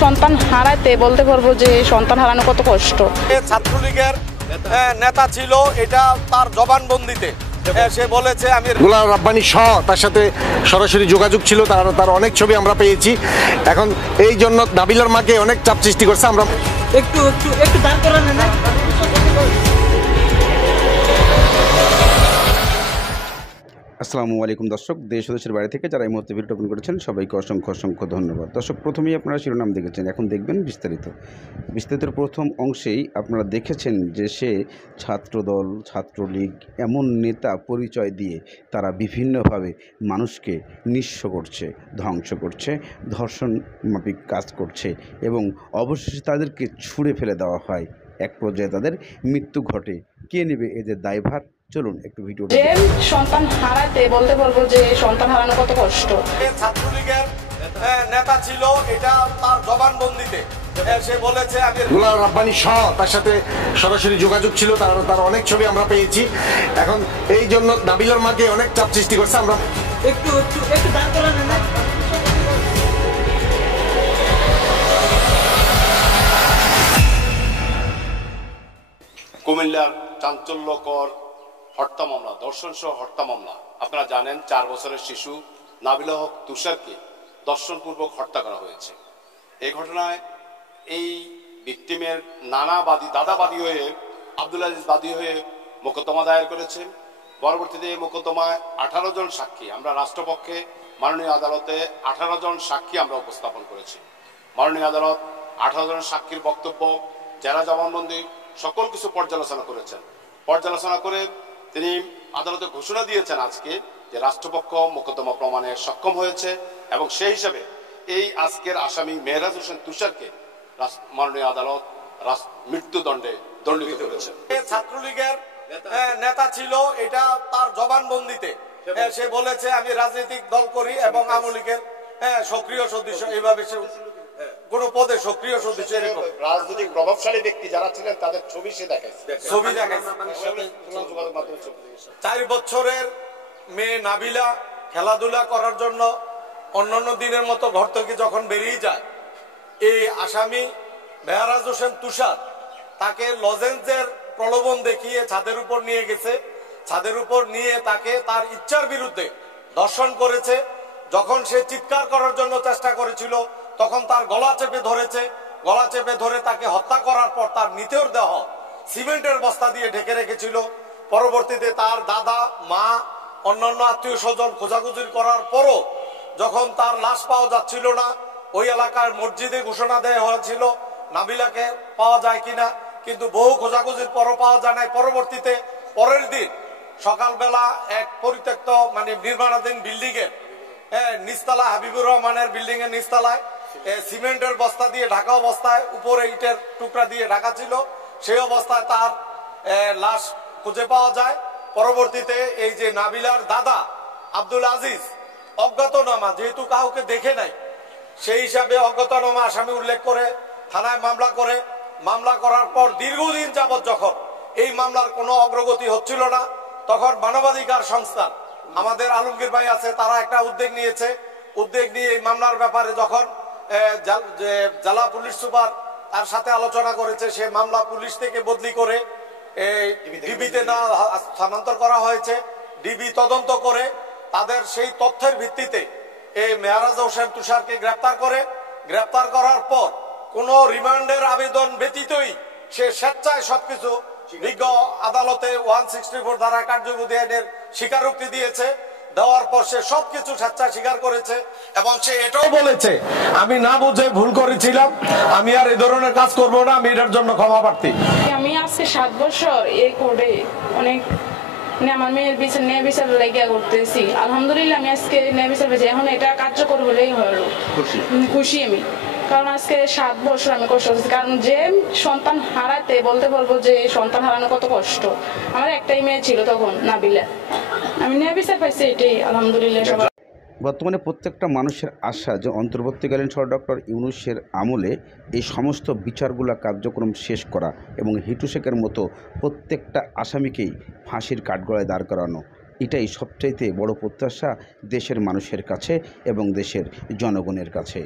সন্তান হারাতে বলতে পারবো যে সন্তান হারানো কত কষ্ট। ছাত্রলীগের নেতা ছিল, এটা তার জবানবন্দিতে সে বলেছে আমি গোলাম রাব্বানী সহ তার সাথে সরাসরি যোগাযোগ ছিল, তার অনেক ছবি আমরা পেয়েছি। এখন এই জন্য নাবিলার মাকে অনেক চাপ সৃষ্টি করছে। আমরা একটু দাঁড় করান না। আসসালামু আলাইকুম দর্শক, দেশ ও দেশের বাইরে থেকে যারা এই মুহূর্তে ভিডিও ওপেন করেছেন সবাইকে অসংখ্য ধন্যবাদ। দর্শক, প্রথমেই আপনারা শিরোনাম দেখেছেন, এখন দেখবেন বিস্তারিতের প্রথম অংশেই আপনারা দেখেছেন যে সে ছাত্রদল, ছাত্রলীগ এমন নেতা পরিচয় দিয়ে তারা বিভিন্নভাবে মানুষকে নিঃস্ব করছে, ধ্বংস করছে, ধর্ষণ মাফিক কাজ করছে এবং অবশেষে তাদেরকে ছুঁড়ে ফেলে দেওয়া হয়। এক পর্যায়ে তাদের মৃত্যু ঘটে। কে নেবে এদের দায়ভার? চলুন একটু ভিডিও। সন্তান হারাতে বলতে পারবো যে সন্তান হারানো কত কষ্ট। ছাত্রলীগের নেতা ছিল, এটা তার জবানবন্দিতে সে বলেছে আমি গোলাম রাব্বানী সহ তার সাথে সরাসরি যোগাযোগ ছিল, তার অনেক ছবি আমরা পেয়েছি। এখন এই জন্য নাবিলার মাকে অনেক চাপ সৃষ্টি করছে। আমরা একটু দাঁড় করান না। কুমিল্লার চাঞ্চল্যকর হত্যা মামলা, ধর্ষণ সহ হত্যা মামলা। আপনারা জানেন 4 বছরের শিশু নাবিলা হক তুষারকে ধর্ষণপূর্বক হত্যা করা হয়েছে। এই ঘটনায় এই ভিকটিমের দাদাবাদী হয়ে আব্দুল আজিজ বাদী হয়ে মোকদ্দমা দায়ের করেছেন। পরবর্তীতে এই মোকদ্দমায় 18 জন সাক্ষী, আমরা রাষ্ট্রপক্ষে মাননীয় আদালতে 18 জন সাক্ষী আমরা উপস্থাপন করেছি। মাননীয় আদালত 18 জন সাক্ষীর বক্তব্য, যারা জবানবন্দি সকল কিছু পর্যালোচনা করেছেন। পর্যালোচনা করে তিনি আদালতে ঘোষণা দিয়েছেন আজকে যে রাষ্ট্রপক্ষ মোকদ্দমা প্রমাণে সক্ষম হয়েছে এবং সেই হিসাবে এই আজকের আসামি মেহরাজ হোসেন তুষারকে মাননীয় আদালত মৃত্যুদণ্ডে দণ্ডিত করেছেন। ছাত্রলীগের নেতা ছিল, এটা তার জবানবন্দিতে সে বলেছে আমি রাজনৈতিক দল করি এবং আওয়ামী লীগের সক্রিয় সদস্য, এইভাবে সে কোন পদে সক্রিয় সদস্য, এরকম রাজনৈতিক প্রভাবশালী ব্যক্তি যারা ছিলেন তাদের ছবি সে দেখাইছে। 4 বছরের মেয়ে নাবিলা খেলাধুলা করার জন্য অন্যান্য দিনের মতো ঘর থেকে যখন বেরিয়ে যায়, এই আসামি মেহরাজ হোসেন তুষার তাকে লজেন্সের প্রলোভন দেখিয়ে ছাদের উপর নিয়ে গেছে। ছাদের উপর নিয়ে তাকে তার ইচ্ছার বিরুদ্ধে ধর্ষণ করেছে। যখন সে চিৎকার করার জন্য চেষ্টা করেছিল তখন তার গলা চেপে ধরেছে। গলা চেপে ধরে তাকে হত্যা করার পর তার নিথর দেহ সিমেন্টের বস্তা দিয়ে ঢেকে রেখেছিল। পরবর্তীতে তার দাদা, মা, অন্যান্য আত্মীয় স্বজন খোঁজাখুঁজি করার পরও যখন তার লাশ পাওয়া যাচ্ছিল না, ওই এলাকার মসজিদে ঘোষণা দেওয়া হয়েছিল নাবিলাকে পাওয়া যায় কিনা, কিন্তু বহু খোঁজাখুঁজির পরও পাওয়া যায় নাই। পরবর্তীতে পরের দিন সকালবেলা এক পরিত্যক্ত নির্মাণাধীন বিল্ডিং এর নিচতলা, হাবিবুর রহমানের বিল্ডিং এর নিচতলায় সিমেন্টের বস্তা দিয়ে ঢাকা অবস্থায়, উপরে ইটের টুকরা দিয়ে ঢাকা ছিল, সেই অবস্থায় তার লাশ খুঁজে পাওয়া যায়। পরবর্তীতে এই যে নাবিলার দাদা আব্দুল আজিজ অজ্ঞাতনামা, যেহেতু কাউকে দেখে নাই, সেই হিসাবে অজ্ঞাতনামা আসামি উল্লেখ করে থানায় মামলা করার পর দীর্ঘদিন যাবৎ যখন এই মামলার কোনো অগ্রগতি হচ্ছিল না, তখন মানবাধিকার সংস্থা আমাদের আলমগীর ভাই আছে, তারা একটা উদ্যোগ নিয়ে এই মামলার ব্যাপারে যখন জেলা পুলিশ সুপার তার সাথে আলোচনা করেছে, সে মামলা পুলিশ থেকে বদলি করে ডিবিতে না স্থানান্তর করা হয়েছে। ডিবি তদন্ত করে তাদের সেই তথ্যের ভিত্তিতে এই মেহরাজ হোসেন তুষারকে গ্রেপ্তার করার পর কোন রিমান্ডের আবেদন ব্যতীতই সে স্বেচ্ছায় সবকিছু বিজ্ঞ আদালতে 164 ধারা কার্যবিধি আইনের স্বীকারোক্তি দিয়েছে। দেওয়ার পর সে সবকিছু স্বেচ্ছায় স্বীকার করেছে এবং সে এটাও বলেছে আমি না বুঝে ভুল করেছিলাম, আমি আর এই ধরনের কাজ করব না, আমি এটার জন্য ক্ষমা প্রার্থী। আমি আজকে 7 বছর এই কোর্টে অনেক আমার মেয়ের ন্যায় বিচার লেগে করতেছি। আলহামদুলিল্লাহ আমি আজকে ন্যায় বিচার পেয়েছি। এখন এটা কার্যকর হলেই হলো খুশি আমি, কারণ আজকে 7 বছর আমি কষ্ট করছি। কারণ যে সন্তান হারাতে বলতে পারবো যে সন্তান হারানো কত কষ্ট। আমার একটাই মেয়ে ছিল তখন, নাবিলা। আমি ন্যায় বিচার পাইছি, এটাই আলহামদুলিল্লাহ। সবাই বর্তমানে প্রত্যেকটা মানুষের আশা যে অন্তর্বর্তীকালীন সরকার ডক্টর ইউনূসের আমলে এই সমস্ত বিচারগুলো কার্যক্রম শেষ করা এবং হিটু শেখের মতো প্রত্যেকটা আসামিকেই ফাঁসির কাঠগড়ায় দাঁড় করানো, এটাই সবচাইতে বড় প্রত্যাশা দেশের মানুষের কাছে এবং দেশের জনগণের কাছে।